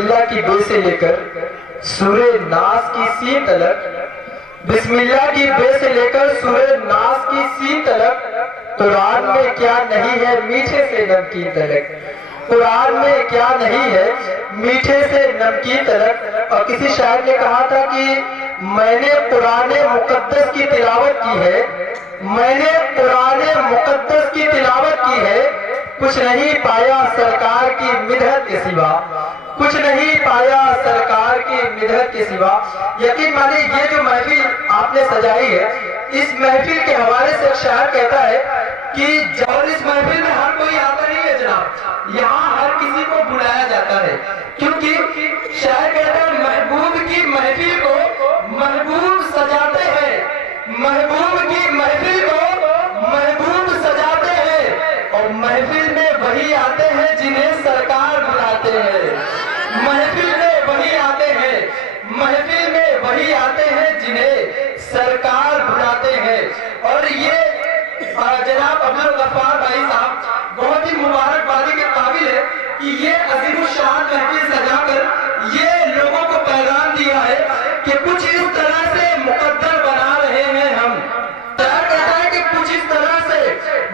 बिस्मिल्लाह की बे से लेकर सूरे नास की सीन तलक, बिस्मिल्लाह की बे से लेकर सूरे नास की सीन तलक, कुरान में क्या नहीं है मीठे से नमकीन तलक, कुरान में क्या नहीं है मीठे से नमकीन तलक। और किसी शायर ने कहा था कि मैंने कुरान मुकद्दस की तिलावत की है, मैंने कुरान मुकद्दस की तिलावत की है, कुछ नहीं पाया सरकार की मिदहत के सिवा, कुछ नहीं पाया सरकार की मिदहत के सिवा। यकीन मानिए ये जो महफिल आपने सजाई है, इस महफिल के हवाले से एक शायर कहता है कि जब इस महफिल में हर कोई आता नहीं है जनाब, यहाँ हर किसी को बुलाया जाता है, क्योंकि शायर कहता है महबूब की महफिल को महबूब सजाते हैं, महबूब की महफिल को महबूब सजाते हैं, और महफिल में वही आते हैं जिन्हें सरकार बुलाते हैं, महफिल में वही आते हैं, महफिल में वही आते हैं जिन्हें सरकार बुलाते हैं। और ये जनाब अब्दुल गफ्फार भाई साहब बहुत ही मुबारकबादी के काबिल है कि ये अजीमुशान महफिल सजाकर ये लोगों को पैगाम दिया है कि कुछ इस तरह से मुकद्दर बना रहे हैं हम। शायर कहता है कि कुछ इस तरह से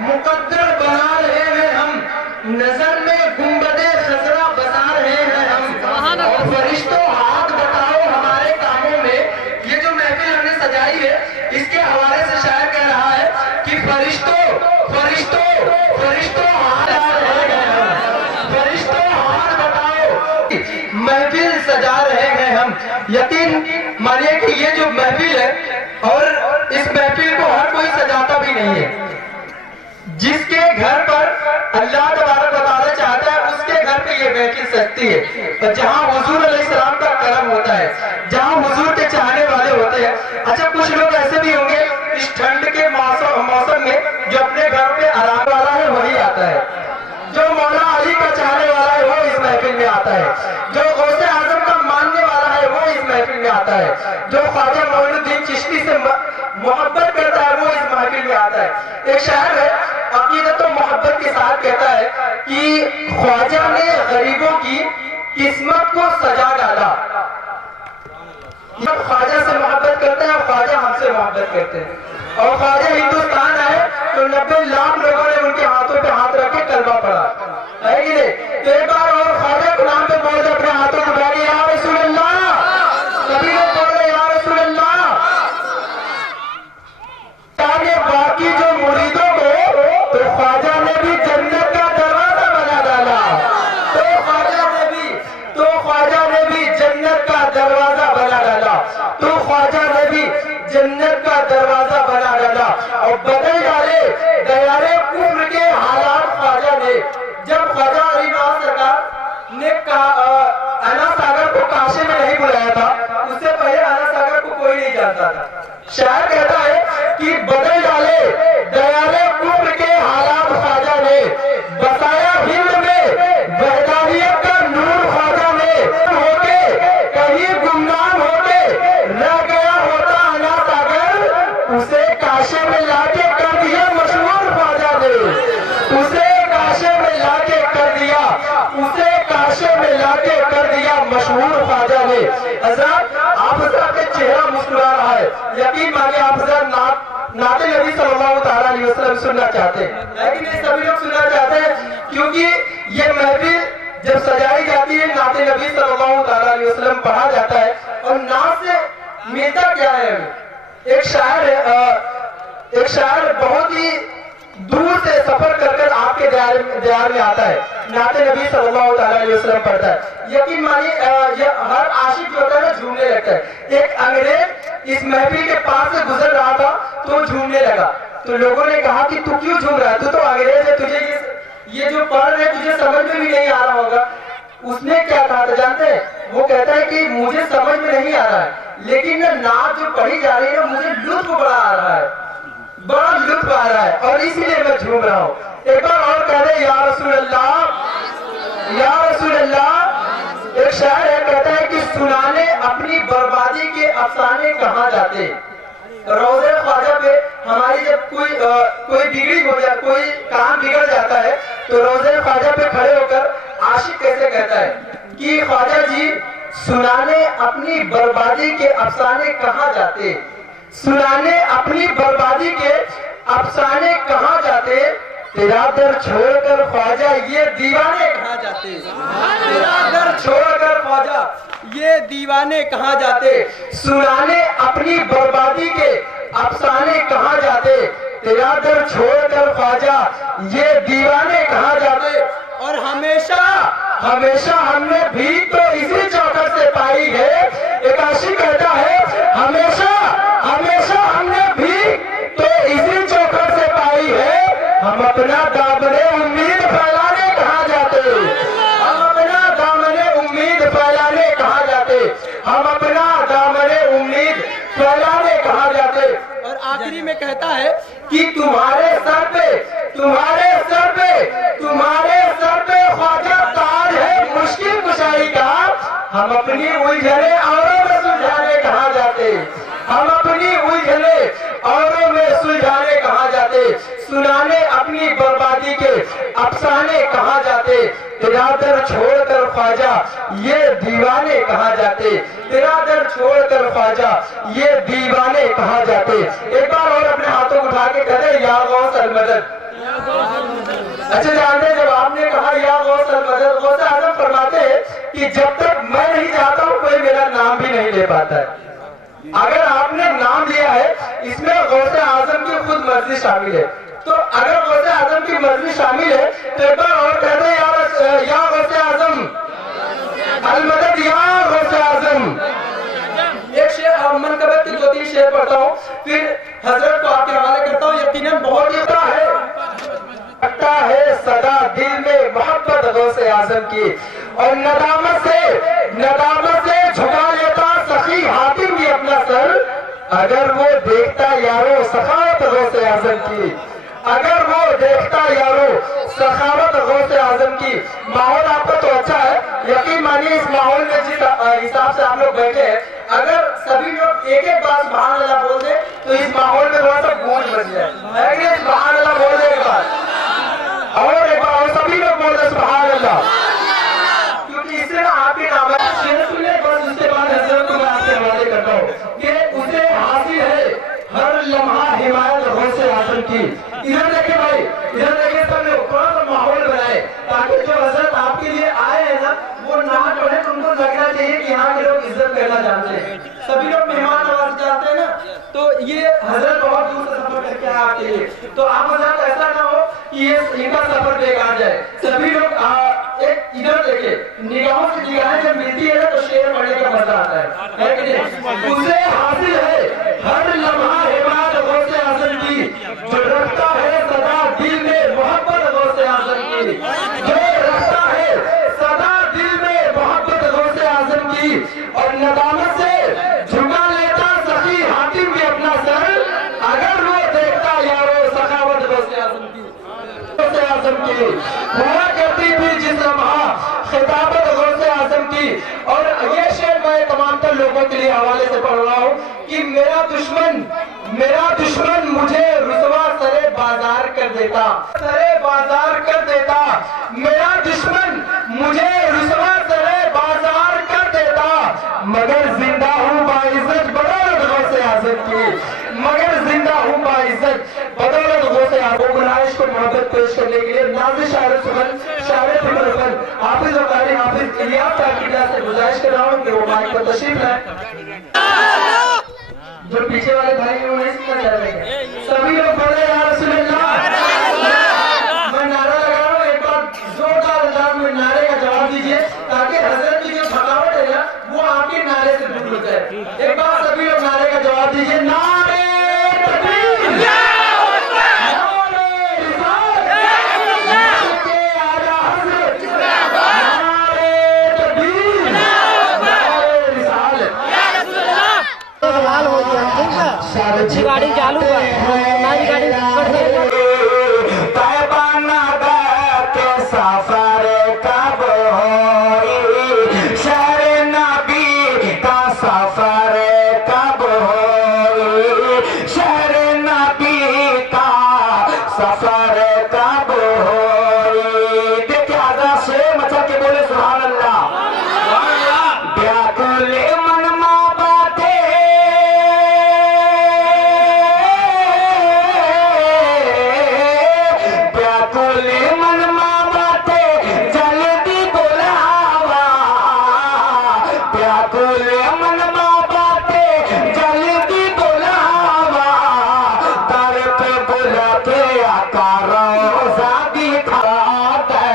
मुकद्दर बना रहे हैं हम, नजर में गुंबदे खजरा बसा रहे हैं हम, और फरिश्तों हाथ बताओ हमारे कामों में। ये जो महफिल हमने सजाई है इसके हवाले से शायर कह रहा है कि फरिश्तों फरिश्तों फरिश्तों हाथ रहे हैं हम, फरिश्तों हाथ बताओ महफिल सजा रहे हैं हम। यकीन मानिए कि ये जो महफिल है, और इस महफिल को हर कोई सजाता भी नहीं है, जिसके घर पर अल्लाह तबारक व तआला चाहता है उसके घर पे ये महफिल सजती है। और जहाँ हुजूर अलैहिस्सलाम का करम होता है, जहाँ हुजूर के चाहने वाले होते हैं। अच्छा, कुछ लोग ऐसे भी होंगे इस ठंड के मौसम में जो अपने घर पे आराम वाला है वही आता है, जो मौला अली का चाहने वाला है वो इस महफिल में आता है, जो गौसे आजम का मानने वाला है वो इस महफिल में आता है, जो ख्वाजा मोइनुद्दीन चिश्ती से मोहब्बत करता है वो इस महफिल में आता है। एक शायर है अकीदत और मोहब्बत के साथ कहता है कि ख्वाजा ने गरीबों की किस्मत को सजा डाला। जब ख्वाजा से मोहब्बत करते हैं और ख्वाजा हमसे मोहब्बत करते हैं, और ख्वाजा हिंदुस्तान आए तो 90 लाख लोगों ने उनके हाथों पे हाथ रख के कलमा पढ़ा है कि नहीं। तो एक बार और ख्वाजा के नाम पे बोल दे अपने हाथों को उठाइए या रसूल अल्लाह, सभी लोग बोल रहे या रसूल अल्लाह। बाकी जो मुरीदों को तो ख्वाजा ने भी जन्नत का दरवाजा बना डाला, तो ख्वाजा ने भी जन्नत का दरवाजा बना डाला, तो ख्वाजा ने भी जन्नत का दरवाजा बना डाला, और बदल डाले दयारे कुफ्र के हालात ख्वाजा ने। जब ख्वाजा अलीनाथ सरकार ने अना सागर को काशी में नहीं बुलाया था, उससे पहले अना सागर को कोई नहीं जानता था। शायर कहता है कि बदल डाले दयारे कुफ्र के हालात ख्वाजा ने, बसाया हिंद में वहदानियत का नूर ख्वाजा ने, होके कहीं गुमनाम होके रह गया होता अना सागर, उसे काशी में लाके कर दिया मशहूर ख्वाजा ने, उसे काशी में लाके कर दिया, उसे काशी में लाके कर दिया मशहूर ख्वाजा ने। हज़रत आप हज़रत के चेहरा मुस्कुरा रहा है, यकीन मानिए आप हज़रत नाते नबी सल्लल्लाहु अलैहि वसल्लम सुनना चाहते हैं, लेकिन ये सभी लोग सुनना चाहते हैं क्योंकि ये महफिल जब सजाई जाती है नाते नबी सल्लल्लाहु अलैहि वसल्लम पढ़ा जाता है, और नात से मिलता क्या है। एक शायर बहुत ही दूर से सफर कर आपके दयार में आता है, नाते नबी सल्लल्लाहु अलैहि वसल्लम पढ़ता है। यकीन मानिए हर आशिक जो होता है ना झूमने लगता है। एक अंग्रेज इस महफिल के पास से गुजर रहा था तो झूमने लगा, तो लोगों ने कहा कि तू क्यों झूम रहा है, तू तो अंग्रेज है, तुझे ये जो पढ़ रहे तुझे समझ में भी नहीं आ रहा होगा। उसने क्या कहा था जानते हैं, वो कहता है कि मुझे समझ में नहीं आ रहा है, लेकिन नात जो पढ़ी जा रही है मुझे लुत्फ बड़ा आ रहा है, बड़ा लुत्फ आ रहा है, और इसीलिए मैं झूम रहा हूँ। एक बार और कह रहे या रसूल अल्लाह, या रसूल अल्लाह। एक शायर है कहता है कि सुनाने अपनी बर्बादी के अफसाने कहाँ जाते। रोज़े ख्वाजा पे हमारी जब कोई बिगड़ी हो जाए, कोई काम बिगड़ जाता है, तो रोज़े ख्वाजा पे खड़े होकर आशिक कैसे कहता है कि ख्वाजा जी सुनाने अपनी बर्बादी के अफसाने कहाँ जाते, सुनाने अपनी बर्बादी के अफसाने कहाँ जाते, तेरा दर छोड़कर ख्वाजा ये दीवाने कहाँ जाते, तेरा दर छोड़कर ख्वाजा ये दीवाने कहाँ जाते, सुनाने अपनी बर्बादी के अफसाने कहाँ जाते, तेरा दर छोड़कर ख्वाजा ये दीवाने कहाँ जाते। और हमेशा हमेशा हमने भी तो इसी चौखट से पाई है, एक आशिक कहता है हमेशा हमेशा हमने भी तो इसी चौखट से पाई है, हम अपना दामने उम्मीद फैलाने कहाँ जाते, हम अपना दामने उम्मीद फैलाने कहाँ जाते, हम अपना दामने उम्मीद फैलाने कहाँ जाते। और आखिरी में कहता है कि तुम्हारे सर पे तुम्हारे सर पे तुम्हारे सर पे ख्वाजा ताज है मुश्किल कुशाई का, हम अपनी उलझने औरों में सुलझाने कहाँ जाते, हम अपनी उलझने औरों में सुलझाने कहाँ जाते, सुनाने अपनी बर्बादी के अफसाने कहाँ जाते, तेरा दर छोड़कर ख्वाजा ये दीवाने कहाँ जाते, तेरा दर छोड़कर ख्वाजा ये दीवाने कहाँ जाते। एक बार और अपने हाथों को उठा के कहते या गौस अल मदद। अच्छा जानते जब आपने कहा या गौस अल मदद, गौस आजम फरमाते हैं कि जब तक मैं नहीं चाहता हूँ कोई मेरा नाम भी नहीं ले पाता है। अगर आपने नाम लिया है इसमें गौसे आजम की खुद मर्जी शामिल है, तो अगर गौसे आजम की मर्जी शामिल है तो एक बार और कहते हैं या गौसे आजम अल मदद, या गौसे आजम। एक शेर मनकबत के 2-3 शेर पढ़ता हूँ फिर हजरत को आपके हवाले करता हूँ। यकीनन बहुत ही लगता है सदा दिल में मोहब्बत गौसे आजम की, और नदामत से झुका लेता सखी हातिम भी अपना सर, अगर वो देखता यारो सखावत गौसे आजम की, अगर वो देखता यारो सखावत गौसे आजम की। माहौल आपका तो अच्छा है, यकीन मानिए इस माहौल में जिस हिसाब से आप लोग बैठे हैं, अगर सभी लोग एक एक बार सुभान अल्लाह बोल दे तो इस माहौल में थोड़ा सा गूंज बच जाए। सुभान अल्लाह बोल दे एक बार, और एक बार और सभी लोग बोल दे सुभान अल्लाह, क्योंकि इससे ना आपके नाम है। बस उसके बाद हजरत को मैं आपसे हवाले करता हूँ कि उसे हासिल है हर लम्हा हिमायत गौसे आजम की। इधर देखे भाई, इधर देखे सब लोग थोड़ा सा माहौल बनाए ताकि जो हजरत आपके लिए आए हैं ना वो ना पढ़े, तुमको लगना चाहिए कि यहाँ के लोग इज्जत करना जानते हैं। सभी लोग मेहमान नवाज जानते हैं ना, तो ये हजरत बहुत दूर से सफर करके आए आपके लिए, तो आप हजरत ऐसा ना हो कि ये इनका सफर बेकार जाए। सभी लोग एक इधर देखे, निगाहों से निगाहें जब मिलती है ना तो शेर पढ़ने का मजा आता है कि नहीं। उसे हासिल है हर लम्हा हिमायत गौसे आजम की, जो रखता है सदा दिल में मोहब्बत गौसे आजम की, जो रखता है सदा दिल में मोहब्बत गौसे आजम की, और नदामत से झुका लेता सखी हातिम भी अपना सर, अगर वो देखता यारो सखावत गौसे आजम की, गौसे आजम की हुआ करती थी जिस लम्हा खिताबत गौसे आजम की। और ये शेर मैं तमाम तर लोगों के लिए हवाले से पढ़ रहा हूँ कि मेरा दुश्मन मुझे रुसवा सरे बाजार कर देता, सरे बाजार कर देता, मेरा दुश्मन मुझे रुसवा सरे बाजार कर देता, मगर जिंदा हूँ बाइज्जत बदौलत गौसे आजम की, मगर जिंदा हूँ बाइज्जत बदौलत गौसे आजम। गुनाइश को मोहब्बत पेश करने के लिए नाज़िर शायर सुमन शायर फिक्र हाफिज और कारी हाफिज इलियास साहब से गुजारिश कर रहा हूँ कि वो माइक पर तशरीफ लाए। जो पीछे वाले भाई हैं उन्हें सुनना चाह रहे हैं, सभी लोग बोले या रसूल अल्लाह। मैं नारा लगा रहा हूँ, एक बार जोरदार अंदाज में नारे का जवाब दीजिए ताकि हजरत की जो थकावट है ना वो आपके नारे से दूर हो जाए। एक बार सभी लोग नारे का जवाब दीजिए, नारे तकबीर, गाड़ी चालू है, गाड़ी बोले मन बाते जल्दी बुलावा, दर पे बुलाते आका रोज़ा दिखा दे,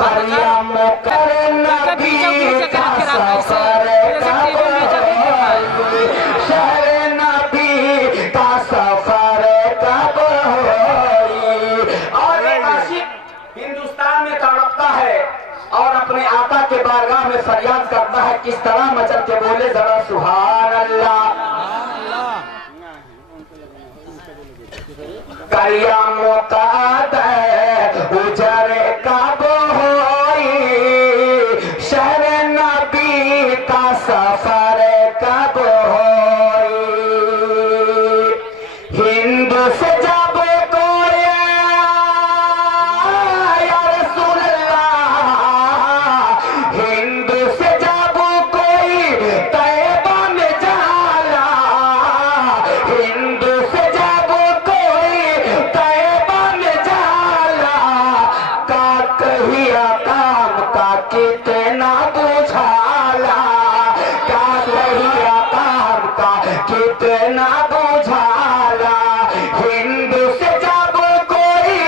करिया मुकर नबी का सफर कब होई, शहर नबी का सफर कब होई। और एक आशिक हिंदुस्तान में तड़पता है और अपने आका के बारगाह में फरियाद करता है, किस तरह मचल के बोले जरा सुभान अल्लाह। करिया मुकाद उजरे कब होई, शहर नबी का सफर कब होई। हिंदू से जब कोई या रसूल अल्लाह, हिंदू से जब कोई तैबा में जाला, हिंदू से जब कोई तैबा में जाला, का कहिया काम का कितना बुझाला, का कहिया काम का कितना बुझाला। हिंदू से जब कोई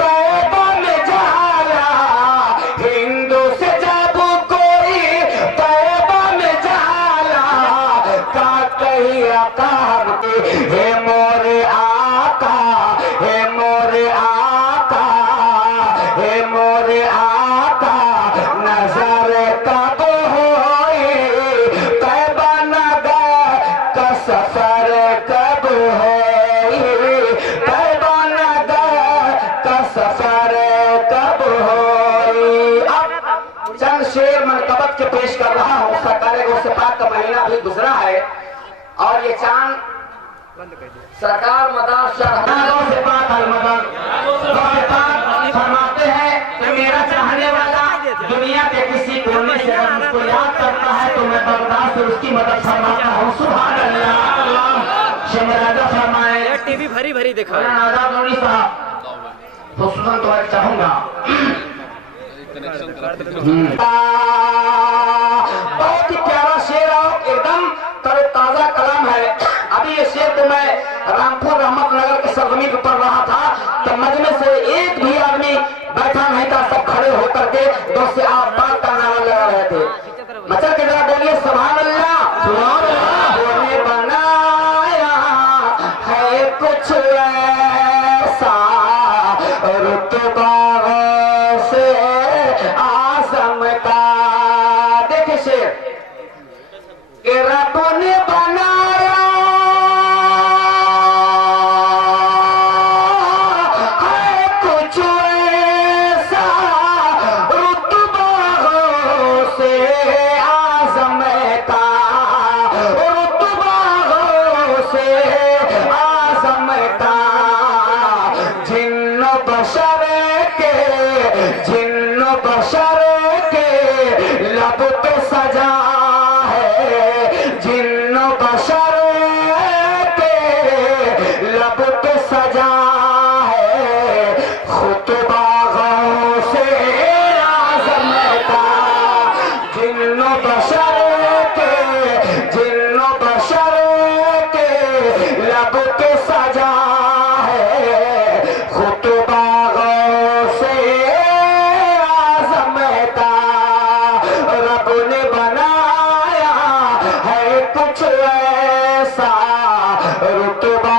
तैबा में जाला, हिंदू से जब कोई तैबा में जाला, का कहिया काम की हे मोरे आका, हे मोरे आका, हे मोरे आका, नजर कब होई, तैबा नगर का सफर कब होई, तैबा नगर का सफर कब होई। अब चंद शेर मनकबत के पेश कर रहा हूँ। सरकार गौसे पाक का महीना भी गुजरा है और ये चांद सरकार मदार से पाक अलमदद फरमाते हैं कि मेरा चाहने वाला दुनिया के किसी कोने से अगर मुझको याद करता है तो मैं बर्दाश्त से उसकी मदद फरमाता हूँ। सुभान अल्लाह। शमराजा फरमाए टीवी भरी भरी दिखा आजाद नूरी साहब तो सुन तो मैं चाहूंगा। बहुत ही प्यारा शेर और एकदम तरोताजा कलाम है। अभी ये शेर को मैं रामपुर रहमतनगर के सरजमीन पर पढ़ रहा था तो मजमे से एक भी आदमी बैठा नहीं था, सब खड़े होकर के दो से आप बात का नारा लगा रहे थे। मचल के जरा बोलिए सुभान अल्लाह। सुभान अल्लाह। बोले बनाया है कुछ ऐसा रुतबा से आजम का। देखिए शेर कि रब ने बनाया है कुछ ऐसा रुतबा से आजम का, रुतबा से आजम का। जिन्न बशर के, जिन्न बशर के लब पे सजा है, जिन्न बशर के लब पे सजा है, खुतबा से आजम का। जिन्न बशर के, जिन्न बशर के लब पे सजा है, खुतबा से आजम का। रब ने बनाया है कुछ ऐसा रुतबा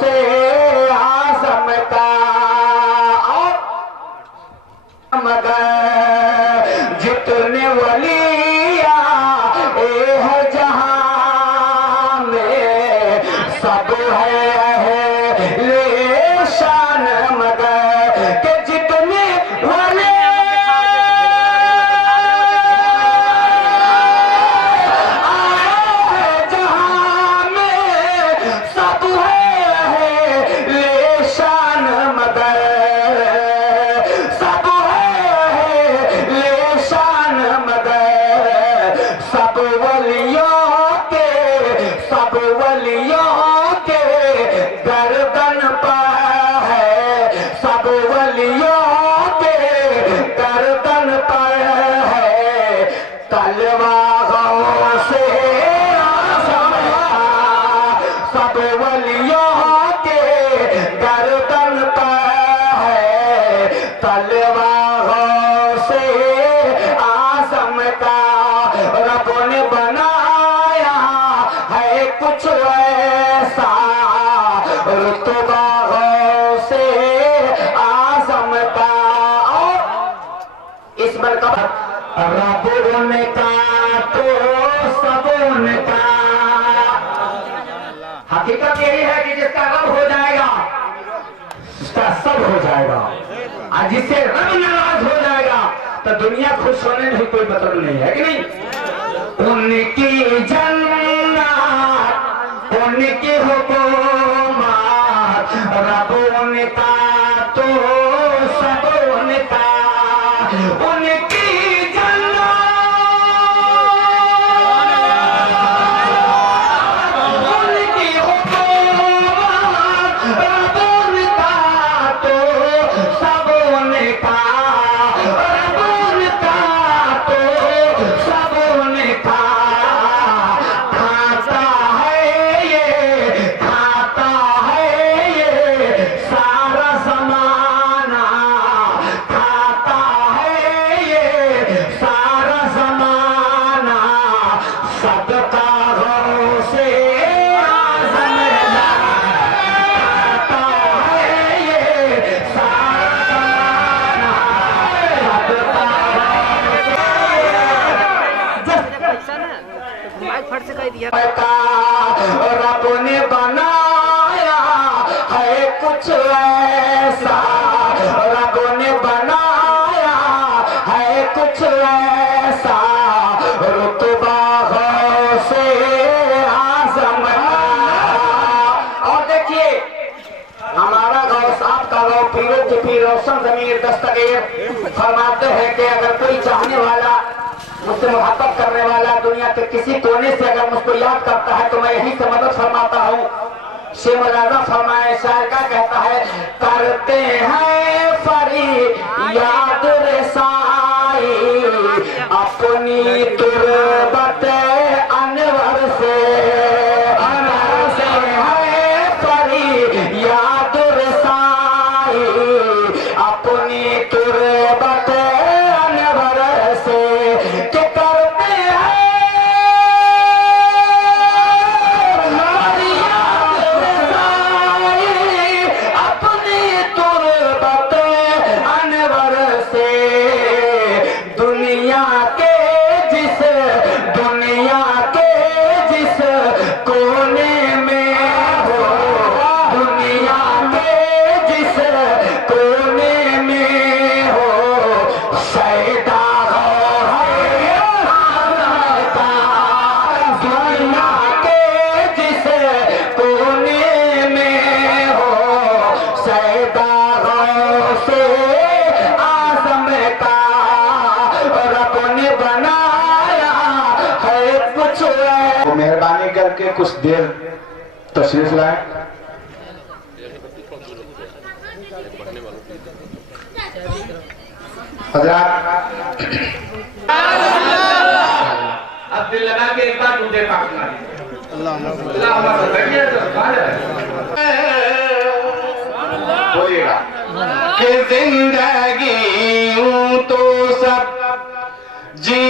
से आजम का। और मगर जितने वलिया ए है जहां में सब है ले शान, मगर के जितने वले जहां में सब है ले शान, मगर सब है ले शान, मगर कुछ ऐसा रुतबा से आजम का। और इस बल का रब उनका तो सब उनका। हकीकत यही है कि जिसका रब हो जाएगा उसका सब हो जाएगा, और जिससे रब नाराज हो जाएगा तो दुनिया खुश होने में कोई मतलब नहीं है कि नहीं। उनकी जन्नत उनकी हुकूमत रब उनका तो सब उनका। उनकी रब ने बनाया है कुछ ऐसा, रब ने बनाया है कुछ ऐसा रुतबा से आजम। और देखिए हमारा गौस आपका गौ पीर रोशन जमीर दस्तगीर फरमाते हैं कि अगर कोई चाहने वाला मुझसे मुहब्बत करने वाला दुनिया के किसी कोने से अगर मुझको याद करता है तो मैं यही से मदद फरमाता हूँ। शेर मौलाना फरमाए शायर का कहता है करते हैं फरी याद रसाई अपनी तुरबत अनवर से। है फरी याद रसाई अपनी तुरबत अनवर से। मेहरबानी करके कुछ देर तशरीफ लाएं। हजरात अब दिल लगा के एक बार मुझे पाकना बोलिएगा कि जिंदगी तो सब जी